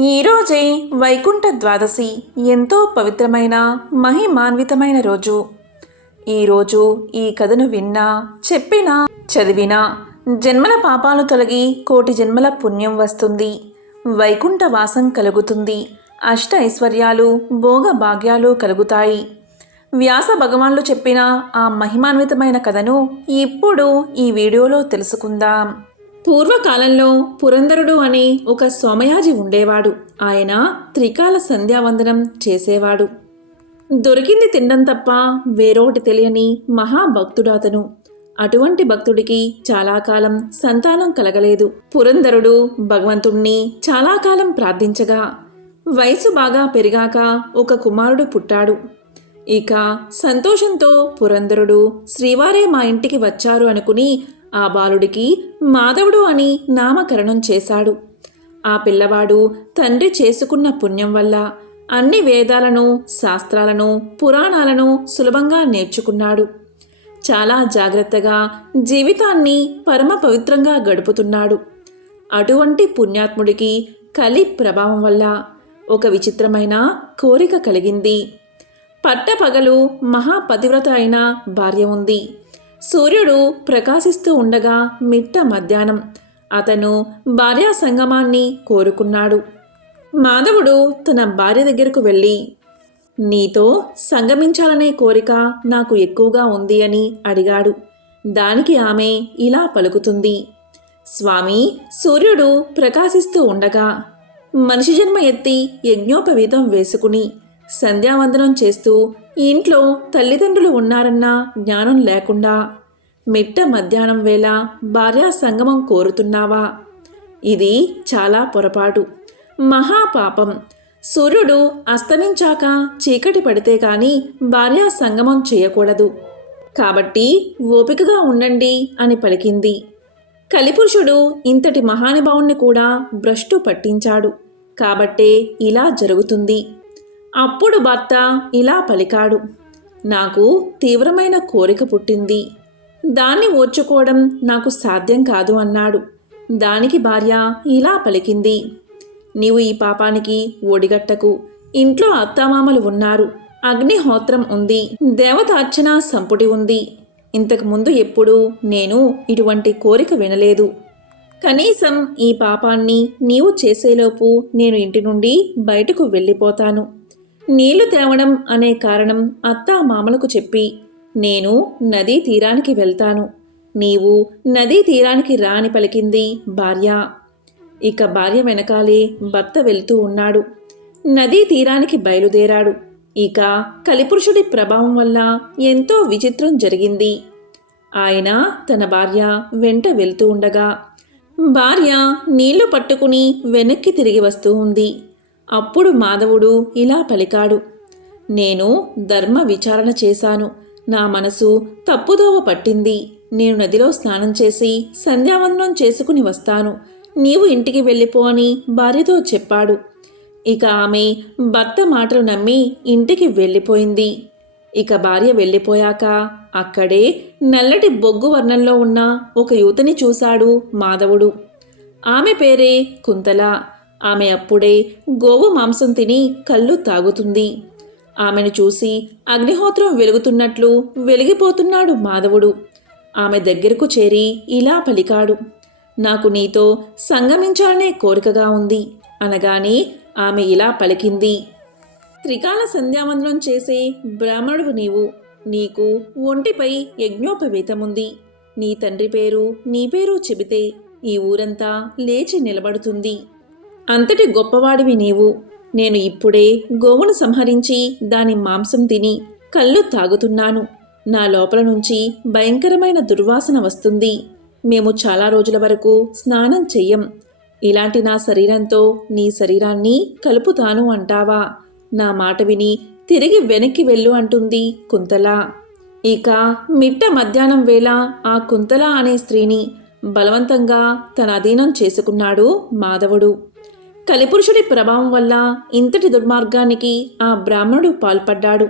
ఈరోజే వైకుంఠ ద్వాదశి ఎంతో పవిత్రమైన మహిమాన్వితమైన రోజు. ఈరోజు ఈ కథను విన్నా, చెప్పినా, చదివినా జన్మల పాపాలు తొలగి కోటి జన్మల పుణ్యం వస్తుంది. వైకుంఠ వాసం కలుగుతుంది. అష్ట ఐశ్వర్యాలు, భోగ భాగ్యాలు కలుగుతాయి. వ్యాస భగవాన్లు చెప్పిన ఆ మహిమాన్వితమైన కథను ఇప్పుడు ఈ వీడియోలో తెలుసుకుందాం. పూర్వకాలంలో పురంధరుడు అనే ఒక సోమయాజి ఉండేవాడు. ఆయన త్రికాల సంధ్యావందనం చేసేవాడు. దొరికింది తినడం తప్ప వేరొకటి తెలియని మహాభక్తుడు అతను. అటువంటి భక్తుడికి చాలా కాలం సంతానం కలగలేదు. పురంధరుడు భగవంతుణ్ణి చాలా కాలం ప్రార్థించగా వయసు బాగా పెరిగాక ఒక కుమారుడు పుట్టాడు. ఇక సంతోషంతో పురంధరుడు శ్రీవారే మా ఇంటికి వచ్చారు అనుకుని ఆ బాలుడికి మాధవుడు అని నామకరణం చేశాడు. ఆ పిల్లవాడు తండ్రి చేసుకున్న పుణ్యం వల్ల అన్ని వేదాలను, శాస్త్రాలను, పురాణాలను సులభంగా నేర్చుకున్నాడు. చాలా జాగ్రత్తగా జీవితాన్ని పరమ పవిత్రంగా గడుపుతున్నాడు. అటువంటి పుణ్యాత్ముడికి కలి ప్రభావం వల్ల ఒక విచిత్రమైన కోరిక కలిగింది. పట్టపగలు మహాపతివ్రత అయిన భార్య ఉంది. సూర్యుడు ప్రకాశిస్తూ ఉండగా మిట్ట మధ్యాహ్నం అతను భార్యా సంగమాన్ని కోరుకున్నాడు. మాధవుడు తన భార్య దగ్గరకు వెళ్ళి, నీతో సంగమించాలనే కోరిక నాకు ఎక్కువగా ఉంది అని అడిగాడు. దానికి ఆమె ఇలా పలుకుతుంది, స్వామి, సూర్యుడు ప్రకాశిస్తూ ఉండగా మనిషి జన్మ ఎత్తి యజ్ఞోపవీతం వేసుకుని సంధ్యావందనం చేస్తూ ఇంట్లో తల్లిదండ్రులు ఉన్నారన్న జ్ఞానం లేకుండా మిట్ట మధ్యాహ్నం వేళ భార్యా సంగమం కోరుతున్నావా? ఇది చాలా పొరపాటు, మహాపాపం. సూర్యుడు అస్తమించాక చీకటి పడితే కానీ భార్యా సంగమం చేయకూడదు. కాబట్టి ఓపికగా ఉండండి అని పలికింది. కలిపురుషుడు ఇంతటి మహానుభావుణ్ణి కూడా భ్రష్టు పట్టించాడు. కాబట్టే ఇలా జరుగుతుంది. అప్పుడు భర్త ఇలా పలికాడు, నాకు తీవ్రమైన కోరిక పుట్టింది. దాన్ని ఓర్చుకోవడం నాకు సాధ్యం కాదు అన్నాడు. దానికి భార్య ఇలా పలికింది, నీవు ఈ పాపానికి ఒడిగట్టకు. ఇంట్లో అత్తామామలు ఉన్నారు, అగ్నిహోత్రం ఉంది, దేవతార్చన సంపుటి ఉంది. ఇంతకుముందు ఎప్పుడూ నేను ఇటువంటి కోరిక వినలేదు. కనీసం ఈ పాపాన్ని నీవు చేసేలోపు నేను ఇంటి నుండి బయటకు వెళ్ళిపోతాను. నీళ్లు తేవడం అనే కారణం అత్తా మామలకు చెప్పి నేను నదీ తీరానికి వెళ్తాను. నీవు నదీ తీరానికి రా అని పలికింది భార్య. ఇక భార్య వెనకాలే భర్త వెళ్తూ ఉన్నాడు. నదీ తీరానికి బయలుదేరాడు. ఇక కలిపురుషుడి ప్రభావం వల్ల ఎంతో విచిత్రం జరిగింది. ఆయన తన భార్య వెంట వెళ్తూ ఉండగా భార్య నీళ్లు పట్టుకుని వెనక్కి తిరిగి వస్తూ ఉంది. అప్పుడు మాధవుడు ఇలా పలికాడు, నేను ధర్మ విచారణ చేశాను. నా మనసు తప్పుదోవ పట్టింది. నేను నదిలో స్నానం చేసి సంధ్యావందనం చేసుకుని వస్తాను. నీవు ఇంటికి వెళ్ళిపో అని భార్యతో చెప్పాడు. ఇక ఆమె భర్త మాటలు నమ్మి ఇంటికి వెళ్ళిపోయింది. ఇక భార్య వెళ్ళిపోయాక అక్కడే నల్లటి బొగ్గు వర్ణంలో ఉన్న ఒక యువతిని చూశాడు మాధవుడు. ఆమె పేరే కుంతల. ఆమె అప్పుడే గోవు మాంసం తిని కళ్ళు తాగుతుంది. ఆమెను చూసి అగ్నిహోత్రం వెలుగుతున్నట్లు వెలిగిపోతున్నాడు మాధవుడు. ఆమె దగ్గరకు చేరి ఇలా పలికాడు, నాకు నీతో సంగమించాలనే కోరికగా ఉంది అనగానే ఆమె ఇలా పలికింది, త్రికాల సంధ్యావందనం చేసే బ్రాహ్మణుడు నీవు. నీకు ఒంటిపై యజ్ఞోపవీతముంది. నీ తండ్రి పేరు నీ పేరు చెబితే ఈ ఊరంతా లేచి నిలబడుతుంది. అంతటి గొప్పవాడివి నీవు. నేను ఇప్పుడే గోవును సంహరించి దాని మాంసం తిని కళ్ళు తాగుతున్నాను. నా లోపల నుంచి భయంకరమైన దుర్వాసన వస్తుంది. మేము చాలా రోజుల వరకు స్నానం చెయ్యం. ఇలాంటి నా శరీరంతో నీ శరీరాన్ని కలుపుతాను అంటావా? నా మాట విని తిరిగి వెనక్కి వెళ్ళు అంటుంది కుంతల. ఇక మిట్ట మధ్యాహ్నం వేళ ఆ కుంతల అనే స్త్రీని బలవంతంగా తన అధీనం చేసుకున్నాడు మాధవుడు. కలిపురుషుడి ప్రభావం వల్ల ఇంతటి దుర్మార్గానికి ఆ బ్రాహ్మణుడు పాల్పడ్డాడు.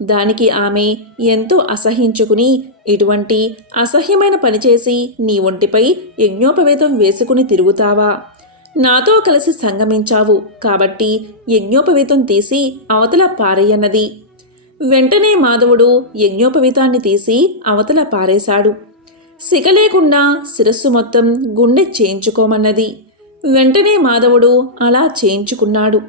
దానికి ఆమె ఎంతో అసహ్యించుకుని, ఇటువంటి అసహ్యమైన పనిచేసి నీ ఒంటిపై యజ్ఞోపవేతం వేసుకుని తిరుగుతావా? నాతో కలిసి సంగమించావు కాబట్టి యజ్ఞోపవీతం తీసి అవతల పారేయన్నది. వెంటనే మాధవుడు యజ్ఞోపవీతాన్ని తీసి అవతల పారేశాడు. సిగ లేకుండా శిరస్సు మొత్తం గుండె చేయించుకోమన్నది. వెంటనే మాధవుడు అలా చేయించుకున్నాడు.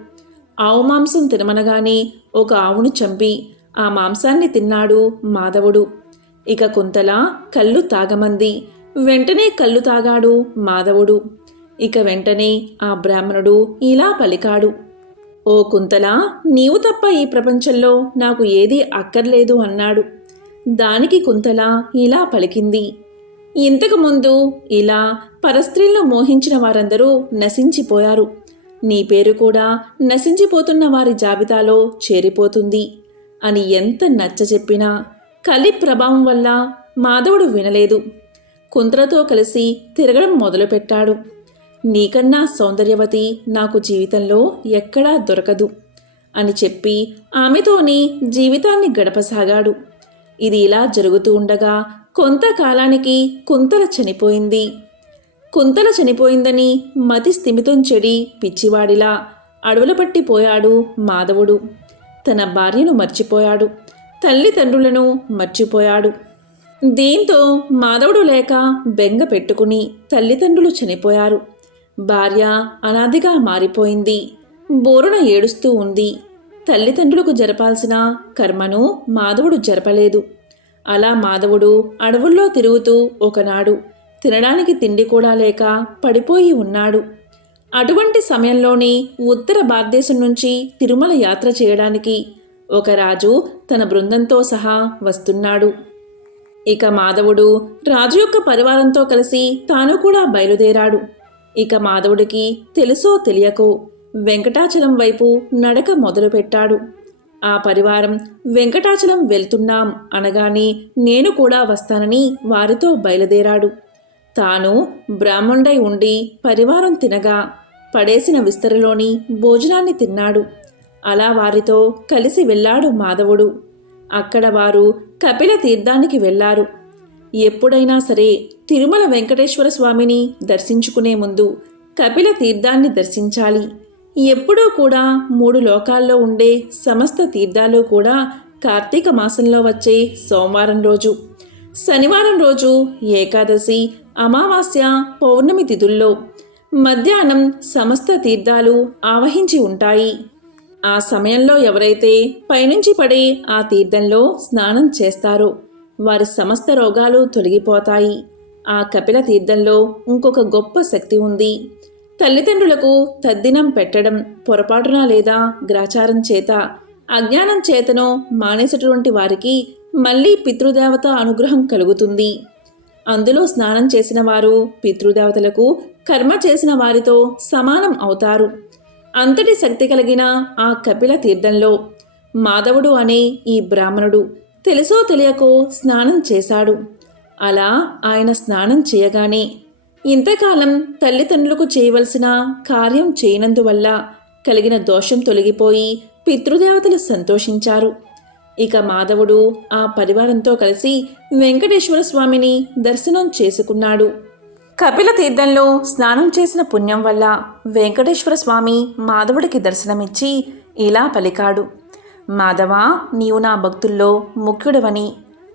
ఆవు మాంసం తినమనగానే ఒక ఆవును చంపి ఆ మాంసాన్ని తిన్నాడు మాధవుడు. ఇక కుంతల కళ్ళు తాగమంది. వెంటనే కళ్ళు తాగాడు మాధవుడు. ఇక వెంటనే ఆ బ్రాహ్మణుడు ఇలా పలికాడు, ఓ కుంతల, నీవు తప్ప ఈ ప్రపంచంలో నాకు ఏదీ అక్కర్లేదు అన్నాడు. దానికి కుంతల ఇలా పలికింది, ఇంతకుముందు ఇలా పరస్త్రీలను మోహించిన వారందరూ నశించిపోయారు. నీ పేరు కూడా నశించిపోతున్న వారి జాబితాలో చేరిపోతుంది అని ఎంత నచ్చచెప్పినా కలి ప్రభావం వల్ల మాధవుడు వినలేదు. కుంతలతో కలిసి తిరగడం మొదలుపెట్టాడు. నీకన్నా సౌందర్యవతి నాకు జీవితంలో ఎక్కడా దొరకదు అని చెప్పి ఆమెతోని జీవితాన్ని గడపసాగాడు. ఇది ఇలా జరుగుతూ ఉండగా కొంతకాలానికి కుంతల చనిపోయింది. కుంతల చనిపోయిందని మతి స్థిమితం చెడి పిచ్చివాడిలా అడవుల పట్టిపోయాడు మాధవుడు. తన భార్యను మర్చిపోయాడు, తల్లిదండ్రులను మర్చిపోయాడు. దీంతో మాధవుడు లేక బెంగ పెట్టుకుని తల్లిదండ్రులు చనిపోయారు. భార్య అనాదిగా మారిపోయింది. బోరున ఏడుస్తూ ఉంది. తల్లిదండ్రులకు జరపాల్సిన కర్మను మాధవుడు జరపలేదు. అలా మాధవుడు అడవుల్లో తిరుగుతూ ఒకనాడు తినడానికి తిండి కూడా లేక పడిపోయి ఉన్నాడు. అటువంటి సమయంలోనే ఉత్తర భారతదేశం నుంచి తిరుమల యాత్ర చేయడానికి ఒక రాజు తన బృందంతో సహా వస్తున్నాడు. ఇక మాధవుడు రాజు యొక్క పరివారంతో కలిసి తాను కూడా బయలుదేరాడు. ఇక మాధవుడికి తెలుసో తెలియకో వెంకటాచలం వైపు నడక మొదలుపెట్టాడు. ఆ పరివారం వెంకటాచలం వెళ్తున్నాం అనగానే నేను కూడా వస్తానని వారితో బయలుదేరాడు. తాను బ్రాహ్మణుడై ఉండి పరివారం తినగా పడేసిన విస్తరలోని భోజనాన్ని తిన్నాడు. అలా వారితో కలిసి వెళ్ళాడు మాధవుడు. అక్కడ వారు కపిల తీర్థానికి వెళ్ళారు. ఎప్పుడైనా సరే తిరుమల వెంకటేశ్వర స్వామిని దర్శించుకునే ముందు కపిల తీర్థాన్ని దర్శించాలి. ఎప్పుడూ కూడా 3 లోకాల్లో ఉండే సమస్త తీర్థాలు కూడా కార్తీక మాసంలో వచ్చే సోమవారం రోజు, శనివారం రోజు, ఏకాదశి, అమావాస్య, పౌర్ణమి తిథుల్లో మధ్యాహ్నం సమస్త తీర్థాలు ఆవహించి ఉంటాయి. ఆ సమయంలో ఎవరైతే పైనుంచి పడే ఆ తీర్థంలో స్నానం చేస్తారో వారి సమస్త రోగాలు తొలగిపోతాయి. ఆ కపిల తీర్థంలో ఇంకొక గొప్ప శక్తి ఉంది. తల్లిదండ్రులకు తద్దినం పెట్టడం పొరపాటున లేదా గ్రాచారం చేత అజ్ఞానం చేతనో మానేసేటువంటి వారికి మళ్ళీ పితృదేవత అనుగ్రహం కలుగుతుంది. అందులో స్నానం చేసిన వారు పితృదేవతలకు కర్మ చేసిన వారితో సమానం అవుతారు. అంతటి శక్తి కలిగిన ఆ కపిల తీర్థంలో మాధవుడు అనే ఈ బ్రాహ్మణుడు తెలుసో తెలియకో స్నానం చేశాడు. అలా ఆయన స్నానం చేయగానే ఇంతకాలం తల్లిదండ్రులకు చేయవలసిన కార్యం చేయనందువల్ల కలిగిన దోషం తొలగిపోయి పితృదేవతలు సంతోషించారు. ఇక మాధవుడు ఆ పరివారంతో కలిసి వెంకటేశ్వర స్వామిని దర్శనం చేసుకున్నాడు. కపిల తీర్థంలో స్నానం చేసిన పుణ్యం వల్ల వెంకటేశ్వర స్వామి మాధవుడికి దర్శనమిచ్చి ఇలా పలికాడు, మాధవా, నీవు నా భక్తుల్లో ముఖ్యుడవని.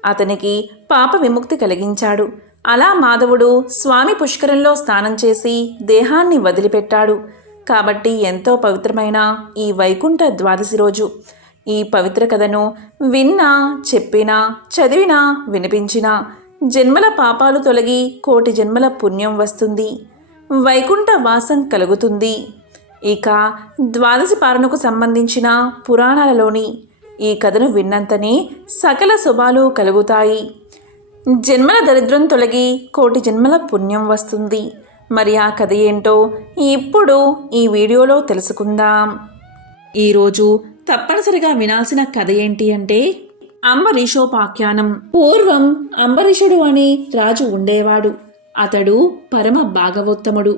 అతనికి పాప విముక్తి కలిగించాడు. అలా మాధవుడు స్వామి పుష్కరంలో స్నానం చేసి దేహాన్ని వదిలిపెట్టాడు. కాబట్టి ఎంతో పవిత్రమైన ఈ వైకుంఠ ద్వాదశి రోజు ఈ పవిత్ర కథను విన్నా, చెప్పినా, చదివినా, వినిపించినా జన్మల పాపాలు తొలగి కోటి జన్మల పుణ్యం వస్తుంది, వైకుంఠ వాసం కలుగుతుంది. ఇక ద్వాదశి పాలనకు సంబంధించిన పురాణాలలోని ఈ కథను విన్నంతనే సకల శుభాలు కలుగుతాయి. జన్మల దరిద్రం తొలగి కోటి జన్మల పుణ్యం వస్తుంది. మరి ఆ కథ ఏంటో ఇప్పుడు ఈ వీడియోలో తెలుసుకుందాం. ఈరోజు తప్పనిసరిగా వినాల్సిన కథ ఏంటి అంటే అంబరీషోపాఖ్యానం. పూర్వం అంబరీషుడు అనే రాజు ఉండేవాడు. అతడు పరమ భాగవోత్తముడు,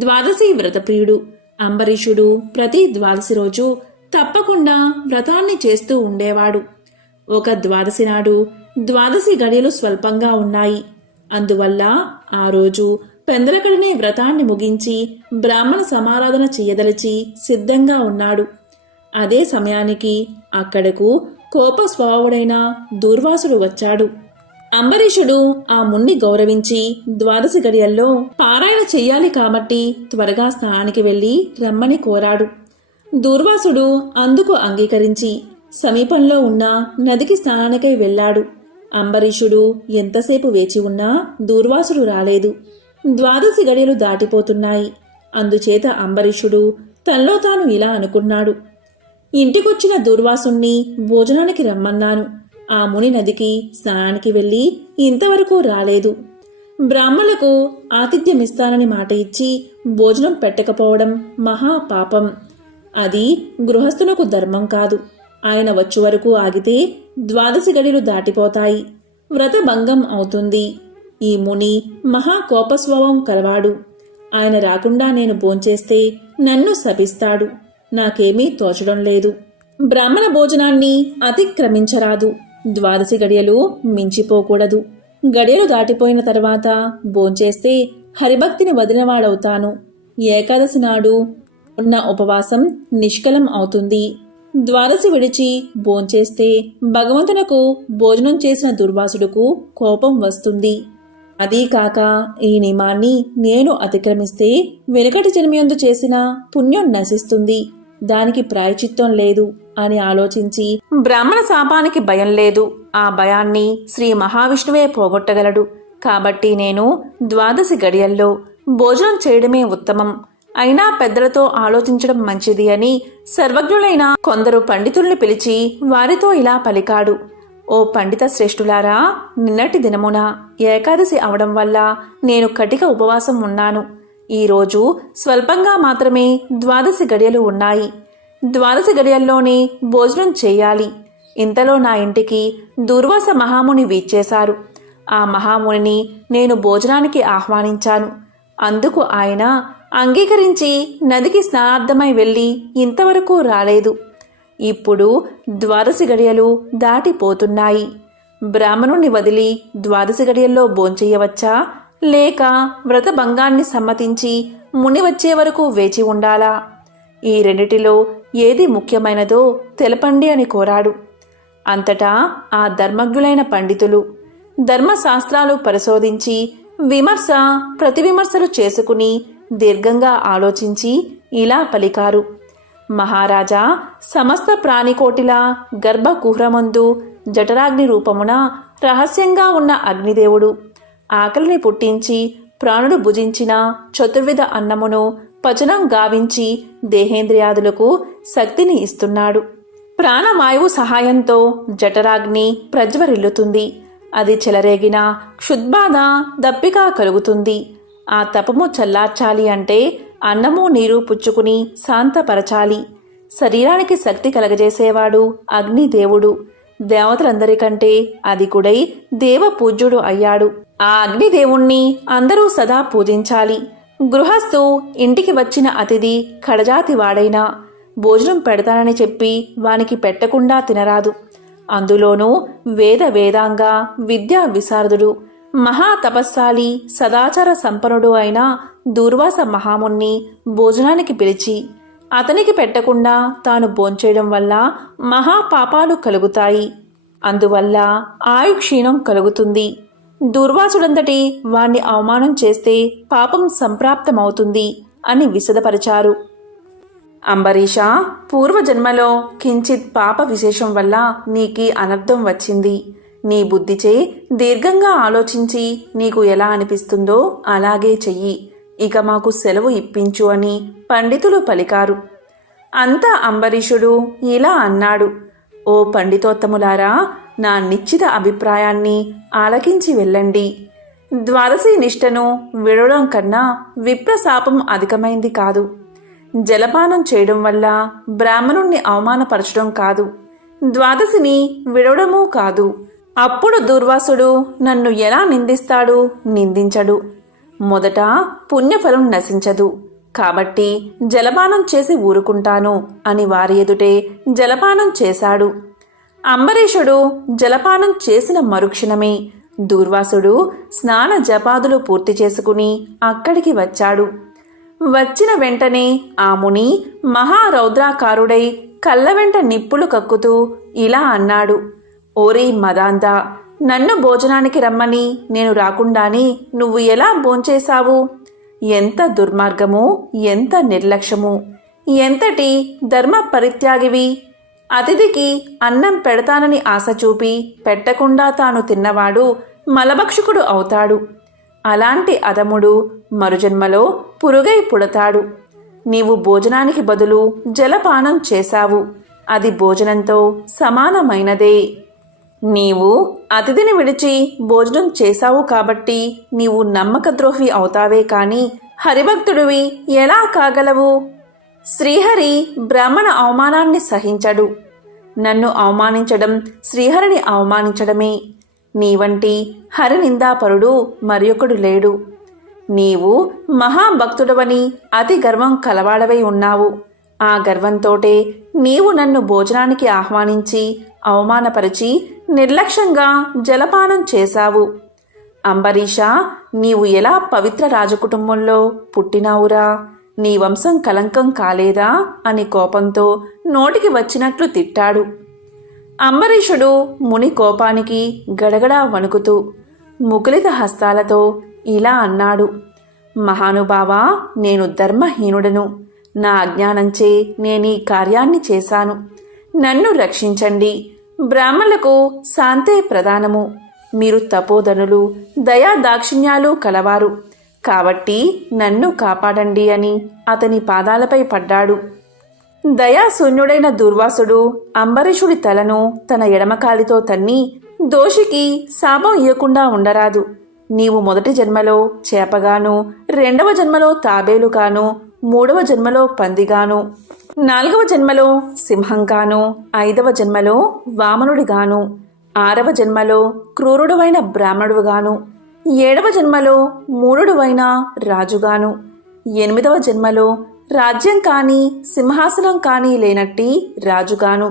ద్వాదశి వ్రతప్రియుడు. అంబరీషుడు ప్రతి ద్వాదశి రోజు తప్పకుండా వ్రతాన్ని చేస్తూ ఉండేవాడు. ఒక ద్వాదశి నాడు ద్వాదశి గడియలు స్వల్పంగా ఉన్నాయి. అందువల్ల ఆ రోజు పెందలకడనే వ్రతాన్ని ముగించి బ్రాహ్మణ సమారాధన చెయ్యదలిచి సిద్ధంగా ఉన్నాడు. అదే సమయానికి అక్కడకు కోప స్వభావుడైన దూర్వాసుడు వచ్చాడు. అంబరీషుడు ఆ మున్ని గౌరవించి ద్వాదశి గడియల్లో పారాయణ చెయ్యాలి కాబట్టి త్వరగా స్నానానికి వెళ్లి రమ్మని కోరాడు. దూర్వాసుడు అందుకు అంగీకరించి సమీపంలో ఉన్న నదికి స్నానానికై వెళ్లాడు. అంబరీషుడు ఎంతసేపు వేచి ఉన్నా దూర్వాసుడు రాలేదు. ద్వాదశి గడియలు దాటిపోతున్నాయి. అందుచేత అంబరీషుడు తనలో తాను ఇలా అనుకున్నాడు. ఇంటికొచ్చిన దూర్వాసుణ్ణి భోజనానికి రమ్మన్నాను. ఆ ముని నదికి స్నానానికి వెళ్లి ఇంతవరకు రాలేదు. బ్రాహ్మణులకు ఆతిథ్యమిస్తానని మాట ఇచ్చి భోజనం పెట్టకపోవడం మహాపాపం. అది గృహస్థునకు ధర్మం కాదు. ఆయన వచ్చే వరకు ఆగితే ద్వాదశి గడియలు దాటిపోతాయి. వ్రతభంగం అవుతుంది. ఈ ముని మహాకోపస్వభావం కలవాడు. ఆయన రాకుండా నేను భోంచేస్తే నన్ను శపిస్తాడు. నాకేమీ తోచడం లేదు. బ్రాహ్మణ భోజనాన్ని అతిక్రమించరాదు. ద్వాదశి గడియలు మించిపోకూడదు. గడియలు దాటిపోయిన తర్వాత భోంచేస్తే హరిభక్తిని వదిలినవాడవుతాను. ఏకాదశి నాడు ఉన్న ఉపవాసం నిష్కలం అవుతుంది. ద్వాదశి విడిచి భోంచేస్తే భగవంతునకు భోజనం చేసిన దుర్వాసుడుకు కోపం వస్తుంది. అదీ కాక ఈ నియమాన్ని నేను అతిక్రమిస్తే వెనుకటి జన్మయందు చేసిన పుణ్యం నశిస్తుంది. దానికి ప్రాయచిత్తం లేదు అని ఆలోచించి బ్రాహ్మణ శాపానికి భయం లేదు. ఆ భయాన్ని శ్రీ మహావిష్ణువే పోగొట్టగలడు. కాబట్టి నేను ద్వాదశి గడియల్లో భోజనం చేయడమే ఉత్తమం. అయినా పెద్దలతో ఆలోచించడం మంచిది అని సర్వజ్ఞులైన కొందరు పండితుల్ని పిలిచి వారితో ఇలా పలికాడు. ఓ పండిత శ్రేష్ఠులారా, నిన్నటి దినమున ఏకాదశి అవడం వల్ల నేను కటిక ఉపవాసం ఉన్నాను. ఈరోజు స్వల్పంగా మాత్రమే ద్వాదశి గడియలు ఉన్నాయి. ద్వాదశి గడియల్లోనే భోజనం చేయాలి. ఇంతలో నా ఇంటికి దూర్వాస మహాముని వీచ్చేశారు. ఆ మహామునిని నేను భోజనానికి ఆహ్వానించాను. అందుకు ఆయన అంగీకరించి నదికి స్నానార్థమై వెళ్ళి ఇంతవరకు రాలేదు. ఇప్పుడు ద్వాదశి గడియలు దాటిపోతున్నాయి. బ్రాహ్మణుణ్ణి వదిలి ద్వాదశి గడియల్లో భోంచెయ్యవచ్చా, లేక వ్రతభంగాన్ని సమ్మతించి ముని వచ్చే వరకు వేచి ఉండాలా? ఈ రెండిటిలో ఏది ముఖ్యమైనదో తెలపండి అని కోరాడు. అంతటా ఆ ధర్మజ్ఞులైన పండితులు ధర్మశాస్త్రాలు పరిశోధించి విమర్శ ప్రతివిమర్శలు చేసుకుని దీర్ఘంగా ఆలోచించి ఇలా పలికారు. మహారాజా, సమస్త ప్రాణికోటిల గర్భకుహ్రమందు జఠరాగ్ని రూపమున రహస్యంగా ఉన్న అగ్నిదేవుడు ఆకలిని పుట్టించి ప్రాణుడు భుజించిన చతుర్విధ అన్నమును పచనం గావించి దేహేంద్రియాదులకు శక్తిని ఇస్తున్నాడు. ప్రాణవాయువు సహాయంతో జఠరాగ్ని ప్రజ్వరిల్లుతుంది. అది చెలరేగిన క్షుద్బాధ దప్పిక కలుగుతుంది. ఆ తపము చల్లార్చాలి అంటే అన్నము నీరు పుచ్చుకుని శాంతపరచాలి. శరీరానికి శక్తి కలగజేసేవాడు అగ్నిదేవుడు. దేవతలందరికంటే అధికుడై దేవపూజ్యుడు అయ్యాడు. ఆ అగ్నిదేవుణ్ణి అందరూ సదా పూజించాలి. గృహస్థు ఇంటికి వచ్చిన అతిథి కడజాతి వాడైనా భోజనం పెడతానని చెప్పి వానికి పెట్టకుండా తినరాదు. అందులోనూ వేదాంగ విద్యా విశారదుడు మహాతపస్సాలి సదాచార సంపన్నుడు అయిన దూర్వాస మహాముని భోజనానికి పిలిచి అతనికి పెట్టకుండా తాను భోంచేయడం వల్ల మహాపాపాలు కలుగుతాయి. అందువల్ల ఆయుక్షీణం కలుగుతుంది. దూర్వాసుడంతటి వాణ్ణి అవమానం చేస్తే పాపం సంప్రాప్తమవుతుంది అని విశదపరిచారు. అంబరీష, పూర్వజన్మలో కించిత్ పాప విశేషం వల్ల నీకీ అనర్థం వచ్చింది. నీ బుద్ధిచే దీర్ఘంగా ఆలోచించి నీకు ఎలా అనిపిస్తుందో అలాగే చెయ్యి. ఇక మాకు సెలవు ఇప్పించు అని పండితులు పలికారు. అంతా అంబరీషుడు ఇలా అన్నాడు. ఓ పండితోత్తములారా, నా నిశ్చిత అభిప్రాయాన్ని ఆలకించి వెళ్ళండి. ద్వాదశి నిష్టను విడవడం కన్నా విప్రశాపం అధికమైంది కాదు. జలపానం చేయడం వల్ల బ్రాహ్మణుణ్ణి అవమానపరచడం కాదు, ద్వాదశిని విడవడమూ కాదు. అప్పుడు దూర్వాసుడు నన్ను ఎలా నిందిస్తాడు? నిందించడు. మొదట పుణ్యఫలం నశించదు కాబట్టి జలపానం చేసి ఊరుకుంటాను అని వారి ఎదుటే జలపానం చేశాడు. అంబరీషుడు జలపానం చేసిన మరుక్షణమే దూర్వాసుడు స్నాన జపాదులు పూర్తి చేసుకుని అక్కడికి వచ్చాడు. వచ్చిన వెంటనే ఆ ముని మహారౌద్రాకారుడై కళ్ళ వెంట నిప్పులు కక్కుతూ ఇలా అన్నాడు: ఓరీ మదాంత, నన్ను భోజనానికి రమ్మని నేను రాకుండానే నువ్వు ఎలా భోంచేశావు? ఎంత దుర్మార్గము, ఎంత నిర్లక్ష్యము, ఎంతటి ధర్మ పరిత్యాగివి! అతిథికి అన్నం పెడతానని ఆశ చూపి పెట్టకుండా తాను తిన్నవాడు మలభక్షకుడు అవుతాడు. అలాంటి అధముడు మరుజన్మలో పురుగై పుడతాడు. నీవు భోజనానికి బదులు జలపానం చేశావు. అది భోజనంతో సమానమైనదే. నీవు అతిథిని విడిచి భోజనం చేశావు కాబట్టి నీవు నమ్మకద్రోహి అవుతావే కాని హరిభక్తుడివి ఎలా కాగలవు? శ్రీహరి బ్రాహ్మణ అవమానాన్ని సహించడు. నన్ను అవమానించడం శ్రీహరిని అవమానించడమే. నీవంటి హరినిందాపరుడు మరియొకడు లేడు. నీవు మహాభక్తుడవని అతి గర్వం కలవాడవై ఉన్నావు. ఆ గర్వంతోటే నీవు నన్ను భోజనానికి ఆహ్వానించి అవమానపరిచి నిర్లక్ష్యంగా జలపానం చేశావు. అంబరీష, నీవు ఎలా పవిత్ర రాజకుటుంబంలో పుట్టినావురా? నీ వంశం కలంకం కాలేదా అని కోపంతో నోటికి వచ్చినట్లు తిట్టాడు. అంబరీషుడు ముని కోపానికి గడగడా వణుకుతూ ముకులిత హస్తాలతో ఇలా అన్నాడు: మహానుభావా, నేను ధర్మహీనుడను. నా అజ్ఞానంచే నేనీ కార్యాన్ని చేశాను. నన్ను రక్షించండి. బ్రాహ్మణులకు శాంతే ప్రధానము. మీరు తపోధనులు, దయా దాక్షిణ్యాలు కలవారు కాబట్టి నన్ను కాపాడండి అని అతని పాదాలపై పడ్డాడు. దయాశూన్యుడైన దూర్వాసుడు అంబరీషుడి తలను తన ఎడమకాలితో తన్ని, దోషికి శాపం ఇయ్యకుండా ఉండరాదు. నీవు మొదటి జన్మలో చేపగాను, రెండవ జన్మలో తాబేలుగాను, మూడవ జన్మలో పందిగాను, నాలుగవ జన్మలో సింహంగాను, ఐదవ జన్మలో వామనుడిగాను, ఆరవ జన్మలో క్రూరుడువైన బ్రాహ్మణుడుగాను, ఏడవ జన్మలో మూఢుడువైన రాజుగాను, ఎనిమిదవ జన్మలో రాజ్యం కానీ సింహాసనం కానీ లేనట్టి రాజుగాను,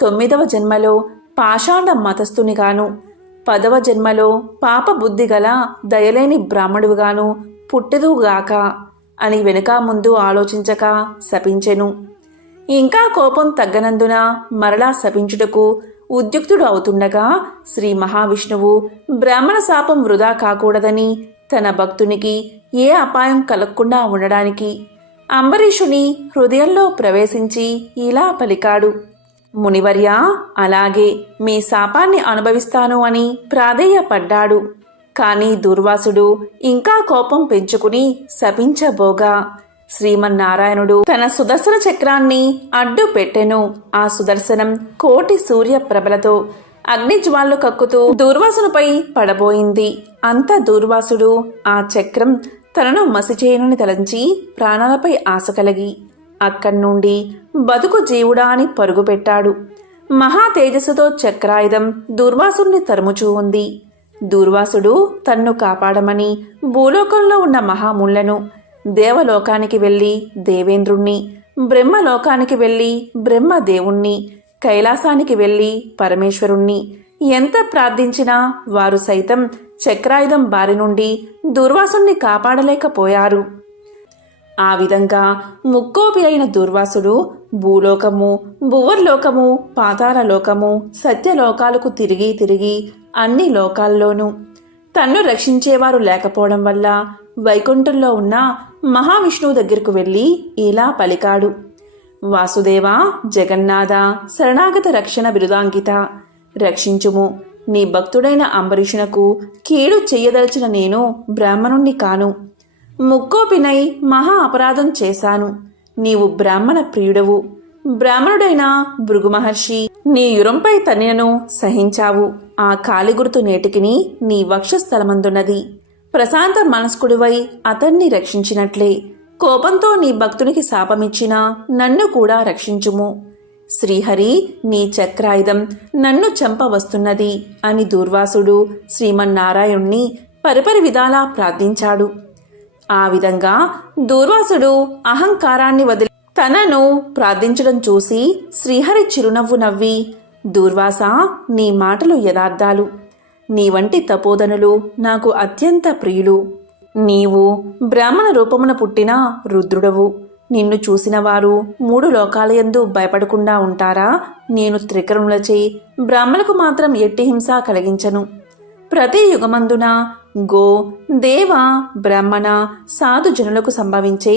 తొమ్మిదవ జన్మలో పాషాండ మతస్థునిగాను, 10వ జన్మలో పాప బుద్ధి గల దయలేని బ్రాహ్మణుడుగాను పుట్టెదుగాక అని వెనుక ముందు ఆలోచించక శపించెను. ఇంకా కోపం తగ్గనందున మరలా శపించుటకు ఉద్యుక్తుడు అవుతుండగా శ్రీ మహావిష్ణువు బ్రాహ్మణ శాపం వృధా కాకూడదని తన భక్తునికి ఏ అపాయం కలగకుండా ఉండడానికి అంబరీషుని హృదయంలో ప్రవేశించి ఇలా పలికాడు: మునివర్య, అలాగే మీ శాపాన్ని అనుభవిస్తాను అని ప్రాధేయపడ్డాడు. కాని దుర్వాసుడు ఇంకా కోపం పెంచుకుని శపించబోగా శ్రీమన్నారాయణుడు తన సుదర్శన చక్రాన్ని అడ్డు పెట్టెను. ఆ సుదర్శనం కోటి సూర్య ప్రభలతో అగ్నిజ్వాలు కక్కుతూ దూర్వాసునిపై పడబోయింది. అంత దూర్వాసుడు ఆ చక్రం తనను మసిచేయనని తలంచి ప్రాణాలపై ఆశ కలిగి అక్కడ్నుండి బతుకు జీవుడా అని పరుగుపెట్టాడు. మహా తేజస్సుతో చక్రాయుధం దూర్వాసుని తరుముచూ ఉంది. దూర్వాసుడు తన్ను కాపాడమని భూలోకంలో ఉన్న మహాముళ్లను, దేవలోకానికి వెళ్ళి దేవేంద్రుణ్ణి, బ్రహ్మలోకానికి వెళ్ళి బ్రహ్మదేవుణ్ణి, కైలాసానికి వెళ్ళి పరమేశ్వరుణ్ణి ఎంత ప్రార్థించినా వారు సైతం చక్రాయుధం బారి నుండి దూర్వాసుని కాపాడలేకపోయారు. ఆ విధంగా ముక్కోపి అయిన దూర్వాసుడు భూలోకము, భువర్లోకము, పాతాళలోకము, సత్యలోకాలకు తిరిగి తిరిగి అన్ని లోకాల్లోనూ తన్ను రక్షించేవారు లేకపోవడం వల్ల వైకుంఠంలో ఉన్న మహావిష్ణువు దగ్గరకు వెళ్ళి ఇలా పలికాడు: వాసుదేవా, జగన్నాథ, శరణాగత రక్షణ బిరుదాంకిత, రక్షించుము. నీ భక్తుడైన అంబరీషునకు కీడు చెయ్యదలిచిన నేను బ్రాహ్మణుణ్ణి కాను. ముక్కోపినై మహా అపరాధం చేశాను. నీవు బ్రాహ్మణ ప్రియుడవు. బ్రాహ్మణుడైన భృగు మహర్షి నీ యురంపై తన్నినను సహించావు. ఆ కాలిగుర్తు నేటికిని నీ వక్షస్థలమందున్నది. ప్రశాంత మనస్కుడివై అతన్ని రక్షించినట్లే కోపంతో నీ భక్తునికి శాపమిచ్చినా నన్ను కూడా రక్షించుము. శ్రీహరి, నీ చక్రాయుధం నన్ను చంపవస్తున్నది అని దూర్వాసుడు శ్రీమన్నారాయణ్ణి పరిపరి విధాలా ప్రార్థించాడు. ఆ విధంగా దూర్వాసుడు అహంకారాన్ని వదిలి తనను ప్రార్థించడం చూసి శ్రీహరి చిరునవ్వు నవ్వి, దూర్వాస, నీ మాటలు యథార్థాలు. నీ వంటి తపోధనులు నాకు అత్యంత ప్రియులు. నీవు బ్రాహ్మణ రూపమున పుట్టిన రుద్రుడవు. నిన్ను చూసిన వారు 3 లోకాలయందు భయపడకుండా ఉంటారా? నేను త్రికరణులచే బ్రాహ్మణులకు మాత్రం ఎట్టి హింస కలిగించను. ప్రతి యుగమందున గో, దేవ, బ్రాహ్మణ, సాధు జనులకు సంభవించే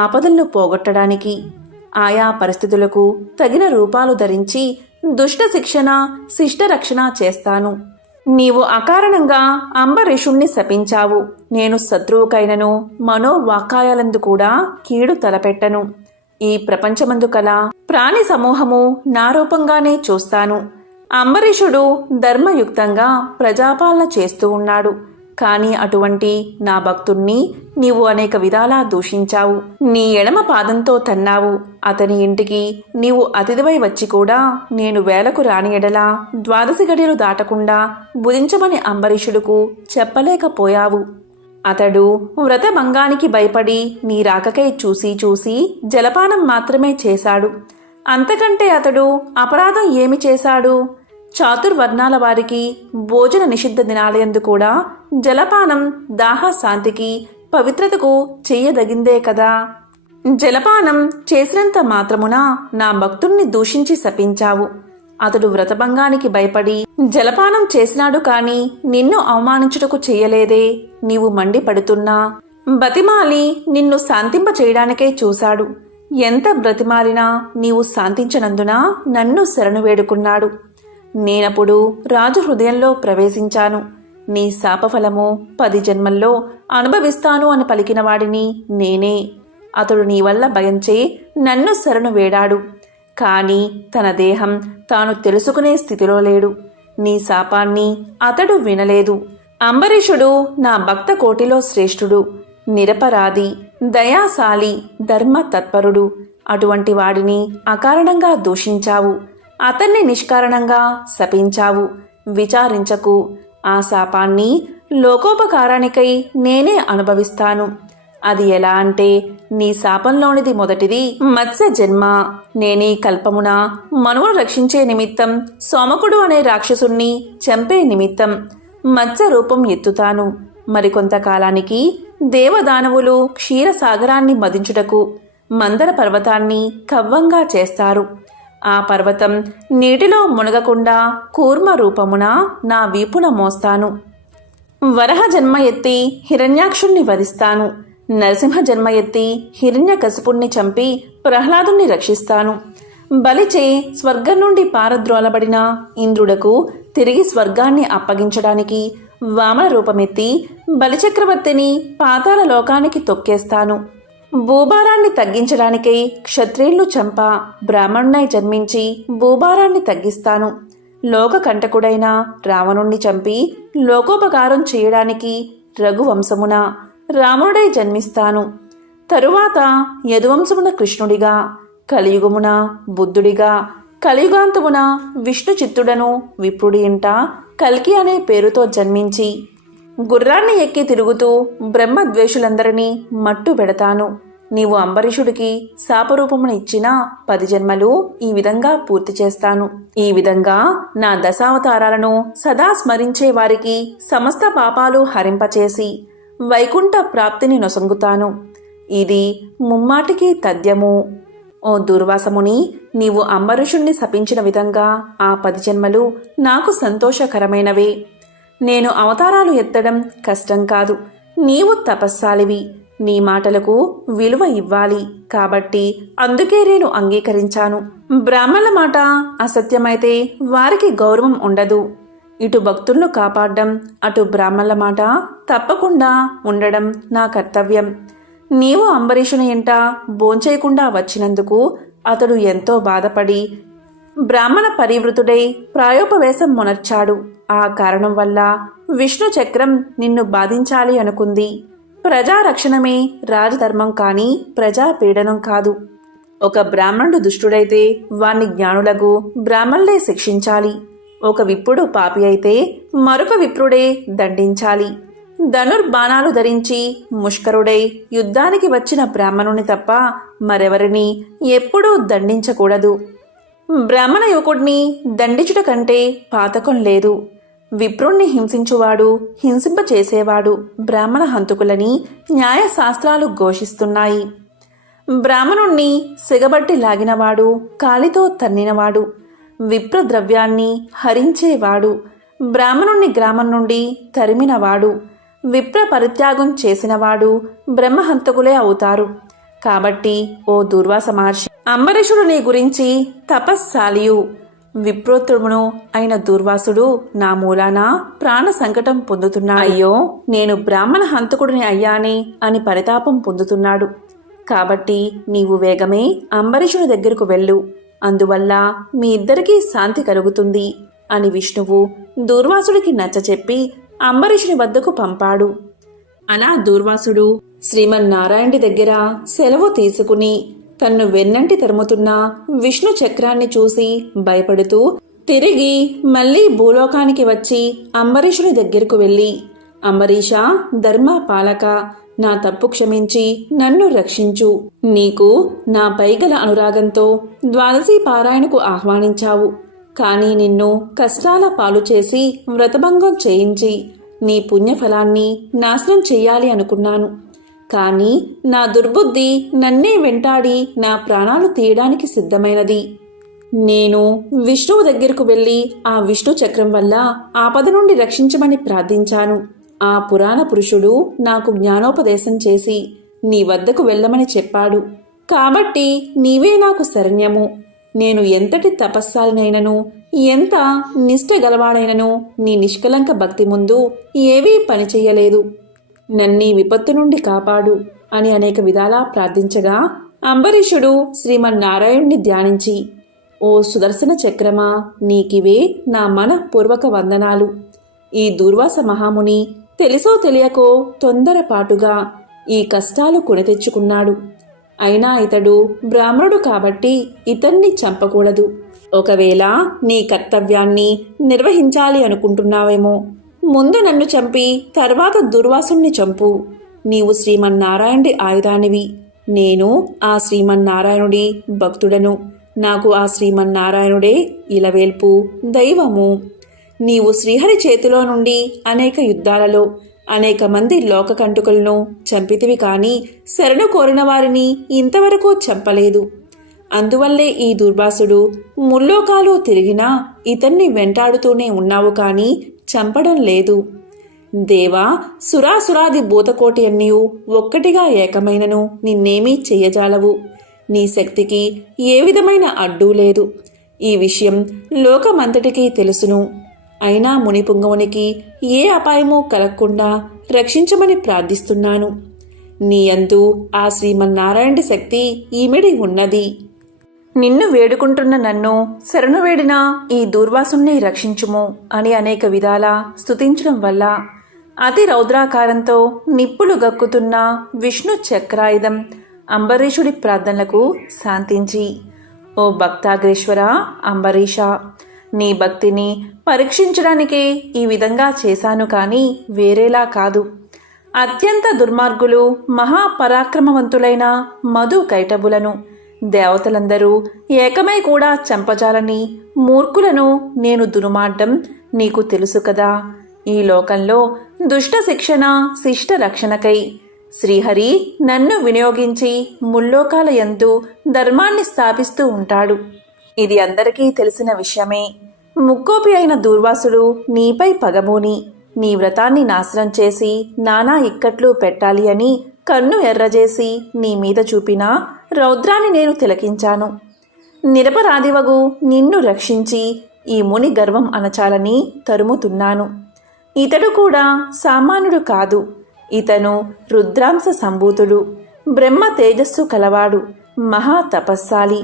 ఆపదలను పోగొట్టడానికి ఆయా పరిస్థితులకు తగిన రూపాలు ధరించి దుష్ట శిక్షణ, శిష్ట రక్షణ చేస్తాను. నీవు అకారణంగా అంబరీషుణ్ణి శపించావు. నేను శత్రువుకైనను మనోవాకాయాలందు కూడా కీడు తలపెట్టను. ఈ ప్రపంచమందు కల ప్రాణి సమూహము నా రూపంగానే చూస్తాను. అంబరీషుడు ధర్మయుక్తంగా ప్రజాపాలన చేస్తూ ఉన్నాడు. కాని అటువంటి నా భక్తుణ్ణి నీవు అనేక విధాలా దూషించావు. నీ ఎడమ పాదంతో తన్నావు. అతని ఇంటికి నీవు అతిథివై వచ్చి కూడా నేను వేలకు రాని ఎడలా 12 గడియలు దాటకుండా భుజించమని అంబరీషుడుకు చెప్పలేకపోయావు. అతడు వ్రతభంగానికి భయపడి నీ రాకకై చూసి జలపానం మాత్రమే చేశాడు. అంతకంటే అతడు అపరాధం ఏమి చేశాడు? చాతుర్వర్ణాల వారికి భోజన నిషిద్ధ దినాలయందు కూడా జలపానం దాహ శాంతికి పవిత్రతకు చెయ్యదగిందే కదా. జలపానం చేసినంత మాత్రమున నా భక్తుణ్ణి దూషించి శపించావు. అతడు వ్రతభంగానికి భయపడి జలపానం చేసినాడు కాని నిన్ను అవమానించుటకు చెయ్యలేదే. నీవు మండిపడుతున్నా బతిమాలి నిన్ను శాంతింప చేయడానికే చూశాడు. ఎంత బ్రతిమాలినా నీవు శాంతించనందున నన్ను శరణు వేడుకున్నాడు. నేనప్పుడు రాజు హృదయంలో ప్రవేశించాను. నీ శాపఫలము 10 జన్మల్లో అనుభవిస్తాను అని పలికిన వాడిని నేనే. అతడు నీ వల్ల భయంచే నన్ను శరణు వేడాడు. కాని తన దేహం తాను తెలుసుకునే స్థితిలో లేడు. నీ శాపాన్ని అతడు వినలేదు. అంబరీషుడు నా భక్త కోటిలో శ్రేష్ఠుడు, నిరపరాధి, దయాశాలి, ధర్మ తత్పరుడు. అటువంటి వాడిని అకారణంగా దూషించావు. అతన్ని నిష్కారణంగా శపించావు. విచారించకు. ఆ శాపాన్ని లోకోపకారానికై నేనే అనుభవిస్తాను. అది ఎలా అంటే, నీ శాపంలోనిది మొదటిది మత్స్య జన్మ. నేనీ కల్పమున మనువును రక్షించే నిమిత్తం సోమకుడు అనే రాక్షసుణ్ణి చంపే నిమిత్తం మత్స్య రూపం ఎత్తుతాను. మరికొంతకాలానికి దేవదానవులు క్షీరసాగరాన్ని మదించుటకు మందర పర్వతాన్ని కవ్వంగా చేస్తారు. ఆ పర్వతం నీటిలో మునగకుండా కూర్మ రూపమున నా వీపున మోస్తాను. వరహ జన్మ ఎత్తి హిరణ్యాక్షుణ్ణి వధిస్తాను. నరసింహ జన్మ ఎత్తి హిరణ్యకశిపుణ్ణి చంపి ప్రహ్లాదుణ్ణి రక్షిస్తాను. బలిచే స్వర్గం నుండి పారద్రోలబడిన ఇంద్రుడకు తిరిగి స్వర్గాన్ని అప్పగించడానికి వామన రూపమెత్తి బలిచక్రవర్తిని పాతాళ లోకానికి తొక్కేస్తాను. భూభారాన్ని తగ్గించడానికై క్షత్రియులను చంప బ్రాహ్మణునై జన్మించి భూభారాన్ని తగ్గిస్తాను. లోకకంటకుడైన రావణుణ్ణి చంపి లోకోపకారం చేయడానికి రఘువంశమున రాముడై జన్మిస్తాను. తరువాత యదువంశమున కృష్ణుడిగా, కలియుగమున బుద్ధుడిగా, కలియుగాంతమున విష్ణు చిత్తుడను విప్రుడి ఇంట కల్కి అనే పేరుతో జన్మించి గుర్రాన్ని ఎక్కి తిరుగుతూ బ్రహ్మద్వేషులందరినీ మట్టు పెడతాను. నీవు అంబరీషుడికి శాపరూపమును ఇచ్చిన 10 జన్మలు ఈ విధంగా పూర్తి చేస్తాను. ఈ విధంగా నా దశావతారాలను సదా స్మరించే వారికి సమస్త పాపాలు హరింపచేసి వైకుంఠ ప్రాప్తిని నొసంగుతాను. ఇది ముమ్మాటికి తథ్యము. ఓ దుర్వాసముని, నీవు అంబరీషుణ్ణి శపించిన విధంగా ఆ 10 జన్మలు నాకు సంతోషకరమైనవే. నేను అవతారాలు ఎత్తడం కష్టం కాదు. నీవు తపస్సాలివి. నీ మాటలకు విలువ ఇవ్వాలి. కాబట్టి అందుకే నేను అంగీకరించాను. బ్రాహ్మణుల మాట అసత్యమైతే వారికి గౌరవం ఉండదు. ఇటు భక్తులను కాపాడడం, అటు బ్రాహ్మణుల మాట తప్పకుండా ఉండడం నా కర్తవ్యం. నీవు అంబరీషుని ఇంట భోంచేయకుండా వచ్చినందుకు అతడు ఎంతో బాధపడి బ్రాహ్మణ పరివృతుడై ప్రాయోపవేశం మొనర్చాడు. ఆ కారణం వల్ల విష్ణు చక్రం నిన్ను బాధించాలి అనుకుంది. ప్రజారక్షణమే రాజధర్మం కాని ప్రజాపీడనం కాదు. ఒక బ్రాహ్మణుడు దుష్టుడైతే వాణ్ణి జ్ఞానులకు బ్రాహ్మణులే శిక్షించాలి. ఒక విప్రుడు పాపి అయితే మరొక విప్రుడే దండించాలి. ధనుర్బాణాలు ధరించి ముష్కరుడై యుద్ధానికి వచ్చిన బ్రాహ్మణుని తప్ప మరెవరిని ఎప్పుడూ దండించకూడదు. బ్రాహ్మణ యువకుడిని దండించుట కంటే పాతకం లేదు. విప్రుణ్ణి హింసించువాడు, హింసింపచేసేవాడు బ్రాహ్మణ హంతకులని న్యాయశాస్త్రాలు ఘోషిస్తున్నాయి. బ్రాహ్మణుణ్ణి సిగబట్టి లాగినవాడు, కాలితో తన్నినవాడు, విప్రద్రవ్యాన్ని హరించేవాడు, బ్రాహ్మణుణ్ణి గ్రామం నుండి తరిమినవాడు, విప్ర పరిత్యాగం చేసినవాడు బ్రహ్మహంతకులే అవుతారు. కాబట్టి ఓ దుర్వాస మహర్షి, అంబరీషుడు నీ గురించి తపస్సాలియు విప్రోత్తమును అయిన దుర్వాసుడు నా మూలాన ప్రాణ సంకటం పొందుతున్నాడు. అయ్యో, నేను బ్రాహ్మణ హంతకుడిని అయ్యానే అని పరితాపం పొందుతున్నాడు. కాబట్టి నీవు వేగమే అంబరీషుని దగ్గరకు వెళ్ళు, అందువల్ల మీ ఇద్దరికీ శాంతి కలుగుతుంది అని విష్ణువు దూర్వాసుడికి నచ్చచెప్పి అంబరీషుని వద్దకు పంపాడు. అలా దూర్వాసుడు శ్రీమన్నారాయణుడి దగ్గర సెలవు తీసుకుని తన్ను వెన్నంటి తరుముతున్న విష్ణు చక్రాన్ని చూసి భయపడుతూ తిరిగి మళ్లీ భూలోకానికి వచ్చి అంబరీషుని దగ్గరకు వెళ్ళి, అంబరీషా, ధర్మ పాలక, నా తప్పు క్షమించి నన్ను రక్షించు. నీకు నా పైగల అనురాగంతో ద్వాదశి పారాయణకు ఆహ్వానించావు. కానీ నిన్ను కష్టాల పాలు చేసి వ్రతభంగం చేయించి నీ పుణ్యఫలాన్ని నాశనం చెయ్యాలి అనుకున్నాను. కానీ నా దుర్బుద్ధి నన్నే వెంటాడి నా ప్రాణాలు తీయడానికి సిద్ధమైనది. నేను విష్ణువు దగ్గరకు వెళ్ళి ఆ విష్ణు చక్రం వల్ల ఆపద నుండి రక్షించమని ప్రార్థించాను. ఆ పురాణ పురుషుడు నాకు జ్ఞానోపదేశం చేసి నీ వద్దకు వెళ్ళమని చెప్పాడు. కాబట్టి నీవే నాకు శరణ్యము. నేను ఎంతటి తపస్సాలినైనను, ఎంత నిష్ఠ గలవాడైనను నీ నిష్కలంక భక్తి ముందు ఏవీ పనిచెయ్యలేదు. నన్నీ విపత్తు నుండి కాపాడు అని అనేక విధాలా ప్రార్థించగా అంబరీషుడు శ్రీమన్నారాయణుణ్ణి ధ్యానించి, ఓ సుదర్శన చక్రమా, నీకివే నా మనఃపూర్వక వందనాలు. ఈ దూర్వాస మహాముని తెలిసో తెలియకో తొందరపాటుగా ఈ కష్టాలు కొని తెచ్చుకున్నాడు. అయినా ఇతడు బ్రాహ్మణుడు కాబట్టి ఇతన్ని చంపకూడదు. ఒకవేళ నీ కర్తవ్యాన్ని నిర్వహించాలి అనుకుంటున్నావేమో, ముందు నన్ను చంపి తర్వాత దుర్వాసుణ్ణి చంపు. నీవు శ్రీమన్నారాయణుడి ఆయుధానివి. నేను ఆ శ్రీమన్నారాయణుడి భక్తుడను. నాకు ఆ శ్రీమన్నారాయణుడే ఇలవేల్పు, దైవము. నీవు శ్రీహరి చేతిలో నుండి అనేక యుద్ధాలలో అనేక మంది లోకకంటుకులను చంపితివి, కానీ శరణు కోరిన వారిని ఇంతవరకు చంపలేదు. అందువల్లే ఈ దుర్వాసుడు ముల్లోకాలు తిరిగినా ఇతన్ని వెంటాడుతూనే ఉన్నావు, కానీ చంపడం లేదు. దేవా, సురాసురాది భూతకోటి అన్నియు ఒక్కటిగా ఏకమైనను నిన్నేమీ చెయ్యజాలవు. నీ శక్తికి ఏ విధమైన అడ్డూ లేదు. ఈ విషయం లోకమంతటికీ తెలుసును. అయినా మునిపుంగవునికి ఏ అపాయమూ కలగకుండా రక్షించమని ప్రార్థిస్తున్నాను. నీ యందు ఆ శ్రీమన్నారాయణుడి శక్తి ఈమెడి ఉన్నది. నిన్ను వేడుకుంటున్న నన్ను శరణు వేడిన ఈ దూర్వాసుణ్ణి రక్షించుము అని అనేక విధాలా స్తుతించడం వల్ల అతి రౌద్రాకారంతో నిప్పులు గక్కుతున్న విష్ణు చక్రాయుధం అంబరీషుడి ప్రార్థనలకు శాంతించి, ఓ భక్తాగ్రేశ్వర అంబరీష, నీ భక్తిని పరీక్షించడానికే ఈ విధంగా చేశాను, కానీ వేరేలా కాదు. అత్యంత దుర్మార్గులు, మహాపరాక్రమవంతులైన మధు కైటబులను దేవతలందరూ ఏకమై కూడా చంపజాలని మూర్ఖులను నేను దుర్మార్గం నీకు తెలుసు కదా. ఈ లోకంలో దుష్ట శిక్షణ, శిష్ట రక్షణకై శ్రీహరి నన్ను వినియోగించి ముల్లోకాల యందు ధర్మాన్ని స్థాపిస్తూ ఉంటాడు. ఇది అందరికీ తెలిసిన విషయమే. ముక్కోపి అయిన దూర్వాసుడు నీపై పగబూని నీ వ్రతాన్ని నాశనం చేసి నానా ఇక్కట్లు పెట్టాలి అని కన్ను ఎర్రజేసి నీ మీద చూపిన రౌద్రాన్ని నేను తిలకించాను. నిరపరాధివగు నిన్ను రక్షించి ఈ ముని గర్వం అణచాలని తరుముతున్నాను. ఇతడు కూడా సామాన్యుడు కాదు. ఇతను రుద్రాంశ సంభూతుడు, బ్రహ్మ తేజస్సు కలవాడు, మహా తపస్సాలి.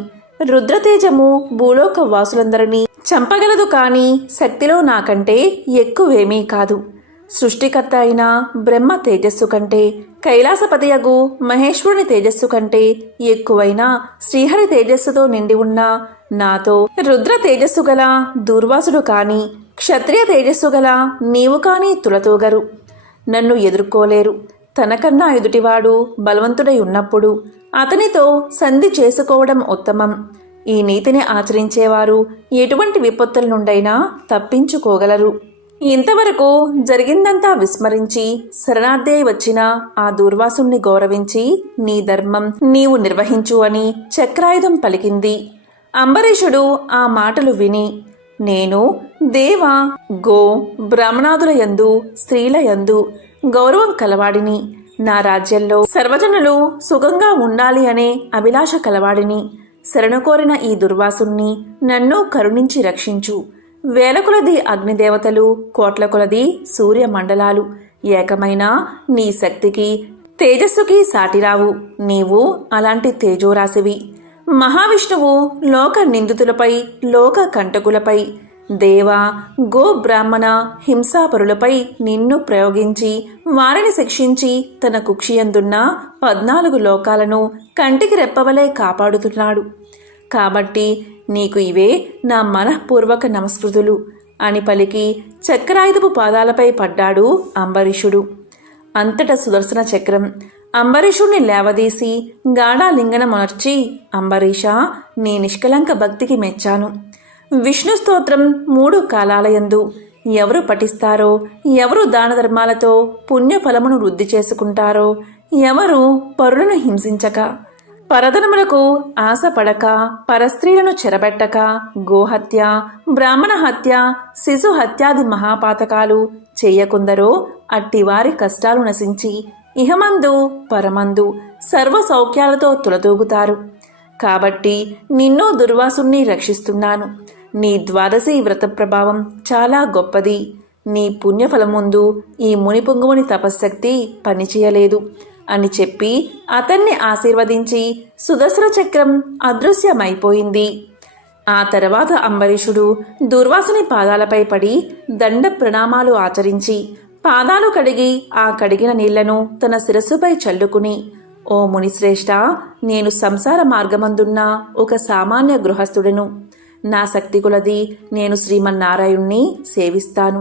రుద్రతేజము భూలోక వాసులందరినీ చంపగలదు, కానీ శక్తిలో నాకంటే ఎక్కువేమీ కాదు. సృష్టికర్త అయిన బ్రహ్మ తేజస్సు కంటే, కైలాసపతియగు మహేశ్వరుని తేజస్సు కంటే ఎక్కువైన శ్రీహరి తేజస్సుతో నిండి ఉన్న నాతో రుద్ర తేజస్సు గల దూర్వాసుడు కానీ, క్షత్రియ తేజస్సు గల నీవు కానీ తులతూగరు, నన్ను ఎదుర్కోలేరు. తనకన్నా ఎదుటివాడు బలవంతుడై ఉన్నప్పుడు అతనితో సంధి చేసుకోవడం ఉత్తమం. ఈ నీతిని ఆచరించేవారు ఎటువంటి విపత్తుల నుండైనా తప్పించుకోగలరు. ఇంతవరకు జరిగిందంతా విస్మరించి శరణార్థే వచ్చిన ఆ దూర్వాసుని గౌరవించి నీ ధర్మం నీవు నిర్వహించు అని చక్రాయుధం పలికింది. అంబరీషుడు ఆ మాటలు విని, నేను దేవ గో బ్రాహ్మణాదుల యందు స్త్రీల యందు గౌరవం కలవాడిని, నా రాజ్యంలో సర్వజనులు సుఖంగా ఉండాలి అనే అభిలాష కలవాడిని. శరణు కోరిన ఈ దుర్వాసుని నన్ను కరుణించి రక్షించు. వేల కొలది అగ్నిదేవతలు, కోట్ల కొలది సూర్యమండలాలు ఏకమైన నీ శక్తికి తేజస్సుకి సాటిరావు. నీవు అలాంటి తేజోరాశివి. మహావిష్ణువు లోక నిందితులపై, లోక కంటకులపై, దేవ గో బ్రాహ్మణ హింసాపరులపై నిన్ను ప్రయోగించి వారిని శిక్షించి తన కుక్షియందున్న 14 లోకాలను కంటికి రెప్పవలే కాపాడుతున్నాడు. కాబట్టి నీకు ఇవే నా మనఃపూర్వక నమస్కృతులు అని పలికి చక్రాయుధపు పాదాలపై పడ్డాడు అంబరీషుడు. అంతటా సుదర్శన చక్రం అంబరీషుణ్ణి లేవదీసి గాఢాలింగనమర్చి, అంబరీషా, నీ నిష్కలంక భక్తికి మెచ్చాను. విష్ణు స్తోత్రం 3 కాలాలయందు ఎవరు పఠిస్తారో, ఎవరు దాన ధర్మాలతో పుణ్యఫలమును వృద్ధి చేసుకుంటారో, ఎవరు పరులను హింసించక, పరధనములకు ఆశపడక, పరస్త్రీలను చెరబెట్టక, గోహత్య, బ్రాహ్మణ హత్య, శిశు హత్యాది మహాపాతకాలు చేయకుందరో అట్టివారి కష్టాలు నశించి ఇహమందు పరమందు సర్వ సౌఖ్యాలతో తులతూగుతారు. కాబట్టి నిన్ను దుర్వాసుని రక్షిస్తున్నాను. నీ ద్వాదశి వ్రత ప్రభావం చాలా గొప్పది. నీ పుణ్యఫలం ముందు ఈ మునిపుంగువుని తపశ్శక్తి పనిచేయలేదు అని చెప్పి అతన్ని ఆశీర్వదించి సుదర్శన చక్రం అదృశ్యమైపోయింది. ఆ తర్వాత అంబరీషుడు దుర్వాసుని పాదాలపై పడి దండ ప్రణామాలు ఆచరించి పాదాలు కడిగి ఆ కడిగిన నీళ్లను తన శిరస్సుపై చల్లుకుని, ఓ మునిశ్రేష్ఠ, నేను సంసార మార్గమందున్న ఒక సామాన్య గృహస్థుడను. నా శక్తి కొలది నేను శ్రీమన్నారాయణ్ణి సేవిస్తాను.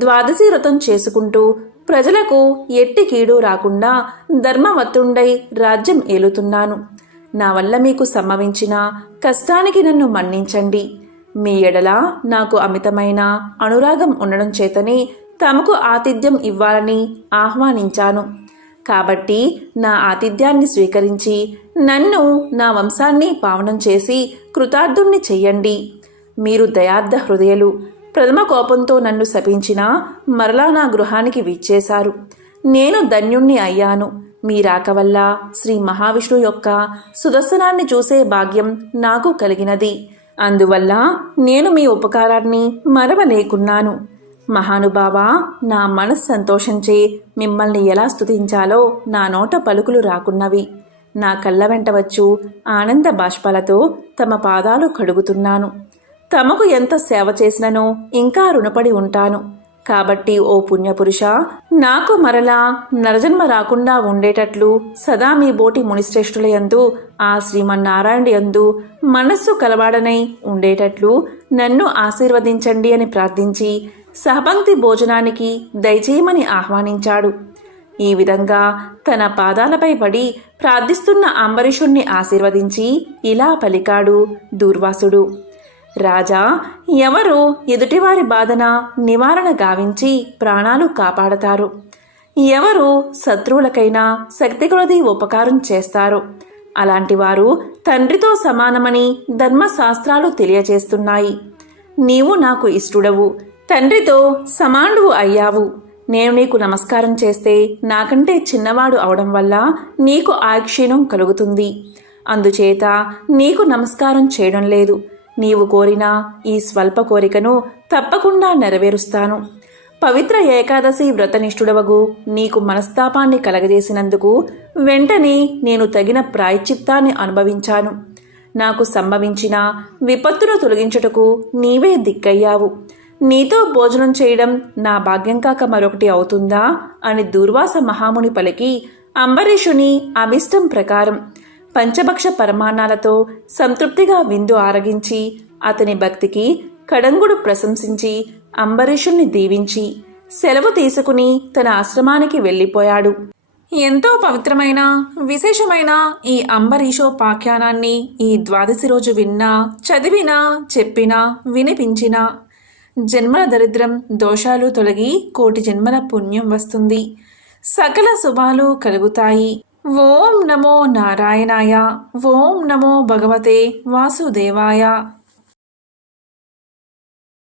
ద్వాదశి వ్రతం చేసుకుంటూ ప్రజలకు ఎట్టి కీడు రాకుండా ధర్మవత్తుండై రాజ్యం ఏలుతున్నాను. నా వల్ల మీకు సంభవించిన కష్టానికి నన్ను మన్నించండి. మీ ఎడల నాకు అమితమైన అనురాగం ఉండడం చేతనే తమకు ఆతిథ్యం ఇవ్వాలని ఆహ్వానించాను. కాబట్టి నా ఆతిథ్యాన్ని స్వీకరించి నన్ను, నా వంశాన్ని పావనం చేసి కృతార్థుణ్ణి చెయ్యండి. మీరు దయార్థ హృదయులు. ప్రథమ కోపంతో నన్ను శపించినా మరలా నా గృహానికి విచ్చేశారు. నేను ధన్యుణ్ణి అయ్యాను. మీ రాక వల్ల శ్రీ మహావిష్ణువు యొక్క సుదర్శనాన్ని చూసే భాగ్యం నాకు కలిగినది. అందువల్ల నేను మీ ఉపకారాన్ని మరవలేకున్నాను. మహానుభావా, నా మనస్సు సంతోషంచే మిమ్మల్ని ఎలా స్తుతించాలో నా నోట పలుకులు రాకున్నవి. నా కళ్ళ వెంట వచ్చు ఆనంద బాష్పాలతో తమ పాదాలు కడుగుతున్నాను. తమకు ఎంత సేవ చేసిననో ఇంకా రుణపడి ఉంటాను. కాబట్టి ఓ పుణ్యపురుష, నాకు మరలా నరజన్మ రాకుండా ఉండేటట్లు సదా మీ బోటి మునిశ్రేష్ఠుల యందు, ఆ శ్రీమన్నారాయణుడి యందు మనస్సు కలవాడనై ఉండేటట్లు నన్ను ఆశీర్వదించండి అని ప్రార్థించి సహపంక్తి భోజనానికి దయచేయమని ఆహ్వానించాడు. ఈ విధంగా తన పాదాలపై పడి ప్రార్థిస్తున్న అంబరీషుణ్ణి ఆశీర్వదించి ఇలా పలికాడు దూర్వాసుడు. రాజా, ఎవరు ఎదుటివారి బాధన నివారణ గావించి ప్రాణాలు కాపాడతారు, ఎవరు శత్రువులకైనా శక్తి కొలది ఉపకారం చేస్తారో అలాంటి వారు తండ్రితో సమానమని ధర్మశాస్త్రాలు తెలియజేస్తున్నాయి. నీవు నాకు ఇష్టుడవు, తండ్రితో సమానువు అయ్యావు. నేను నీకు నమస్కారం చేస్తే నాకంటే చిన్నవాడు అవడం వల్ల నీకు ఆయుక్షీణం కలుగుతుంది. అందుచేత నీకు నమస్కారం చేయడం లేదు. నీవు కోరిన ఈ స్వల్ప కోరికను తప్పకుండా నెరవేరుస్తాను. పవిత్ర ఏకాదశి వ్రతనిష్ఠుడవగు నీకు మనస్తాపాన్ని కలగజేసినందుకు వెంటనే నేను తగిన ప్రాయశ్చిత్తాన్ని అనుభవించాను. నాకు సంభవించిన విపత్తును తొలగించుటకు నీవే దిక్కయ్యావు. నీతో భోజనం చేయడం నా భాగ్యం కాక మరొకటి అవుతుందా అని దూర్వాస మహాముని పలికి అంబరీషుని అభిష్టం ప్రకారం పంచభక్ష పరమాణాలతో సంతృప్తిగా విందు ఆరగించి అతని భక్తికి కడంగుడు ప్రశంసించి అంబరీషుణ్ణి దీవించి సెలవు తీసుకుని తన ఆశ్రమానికి వెళ్ళిపోయాడు. ఎంతో పవిత్రమైన విశేషమైన ఈ అంబరీషోపాఖ్యానాన్ని ఈ ద్వాదశి రోజు విన్నా, చదివినా, చెప్పినా, వినిపించినా జన్మల దరిద్రం దోషాలు తొలగి కోటి జన్మల పుణ్యం వస్తుంది. సకల శుభాలు కలుగుతాయి. ఓం నమో నారాయణాయ. ఓం నమో భగవతే వాసుదేవాయ.